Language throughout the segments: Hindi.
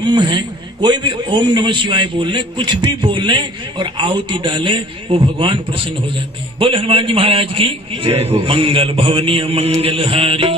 ब्रह्म है, कोई भी ओम नमः शिवाय बोल ले, कुछ भी बोल ले और आहुति डाले, वो भगवान प्रसन्न हो जाते हैं। बोले हनुमान जी महाराज की जय हो। मंगल भवनीय मंगलहारी,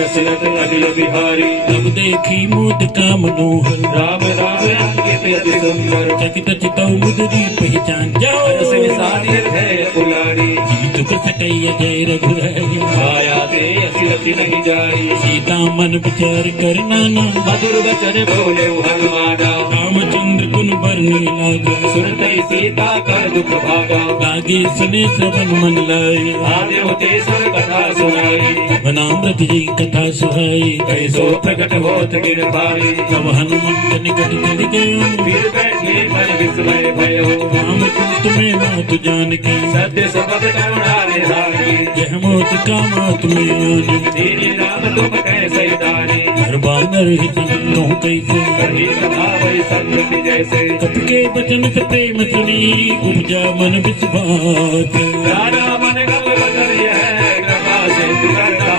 दशरथ अनिल बिहारी, तब देखी मोदिका मनोहर, राम राम अंकित अति सुंदर, चकित चितौ मुदरी पहचान जाओ, रस विसारित है कुलारी, जीतु कसकैया जय रघुराई, आया ते असिरति नहीं जाई, सीता मन विचार कर नाना, मधुर वचन बोले हनुमाना, रामचंद्र गुण बरने लागा, सुनते सीता कर दुख भागा, लागे सुने श्रवण मन लाए, आदि होते सुर कथा सुनाई, वनामृत जी कथा सुहाई, कैसो प्रकट होत गिर भाई, तब हनुमंत निकट चल गए, फिर बैठे मन विस्मय भयो, रामदूत में मातु जानकी, सत्य सबद करुणा निधानी, यह मोत का मात में आने, तेरे राम तुम कैसे दानी, हर बानर हित कहूँ कैसे, कही कथा वही संगति जैसे, कप के वचन से प्रेम सुनी, उपजा मन विश्वास, राजा मन गल बदल है कृपा से करता,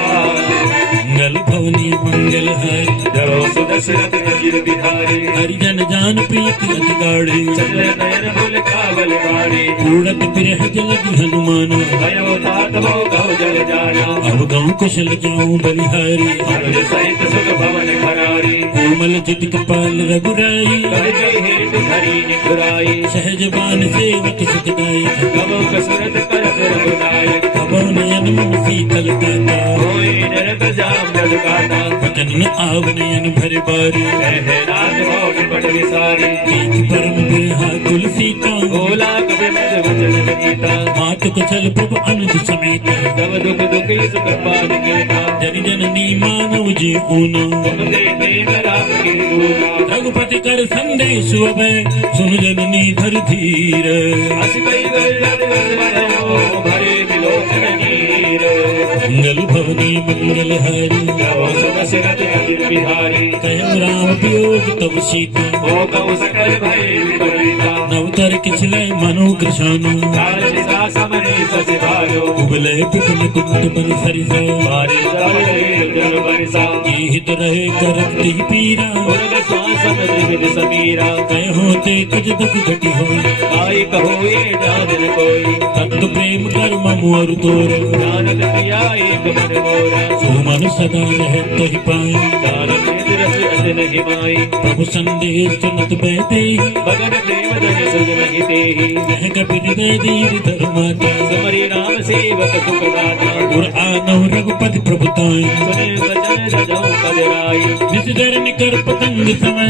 मंगल भवनी मंगल है, जरो सुदशरथ नगिर बिहारी, हरिजन जान प्रीति अति गाढ़ी, चल नयन भूल कावल वाणी, उड़त बिरह जलधि हनुमान, भयो तात भो गौ जल जाना, अब गाँव कुशल जाऊं बलिहारी, अनुज सहित सुख भवन खरारी, कोमल चित कपाल रघुराई, कहि कहि हेतु धरी निखुराई, सहज बान सेवक सुखदाई, गमो कसरत करत रघुनायक, अब नयन मन शीतल गाता, कोई नरक जाम जलगाता, वचन न आव नयन भर बारी, कहे नाथ भौर पट विसारी, बीच परम बिरहा कुल सीता, बोला कवि मद वचन गीता, मात कुशल प्रभु अनुज समेत, तब दुख दुखी सुख पान केता, जन जननी मानव जी ऊना, तुम दे प्रेम राम की दूना, रघुपति कर संदेश अभय, सुन जननी धर धीर, हस कई गल भयो, भरे विलोचन नीर, मंगल भवनी मंगल हारी, जरो सुदशरथ अनिल बिहारी, कहु राम वियोग तब सीता, हो गौ सकल भय विपरीता, नवतर किछलै मनु कृशानु, काल दिशा समरी ससि भायो, उबले पिपन कुंत बन सरिसा, बारी जल जल बरसा, ये हित रहे करत तिहि पीरा, उर्ग श्वास विद समीरा, कहो ते कुछ दुख घटी हो, आई कहो ये जान कोई, तत्व प्रेम कर ममु और तोर, जानत प्रिया एक मन मोरा, सुमन सदा रह तहि पाई, जानत रस अत नहीं माई, प्रभु संदेश सुनत बैठे, बगन प्रेम जन सुज नहीं तेहि, वह कपिन दे दीर धर्माता, समरी राम सेवक सुख दाता, और आनव रघुपति प्रभुताई, सुने वचन जजौ पद राई, निस धर निकर पतंग समय,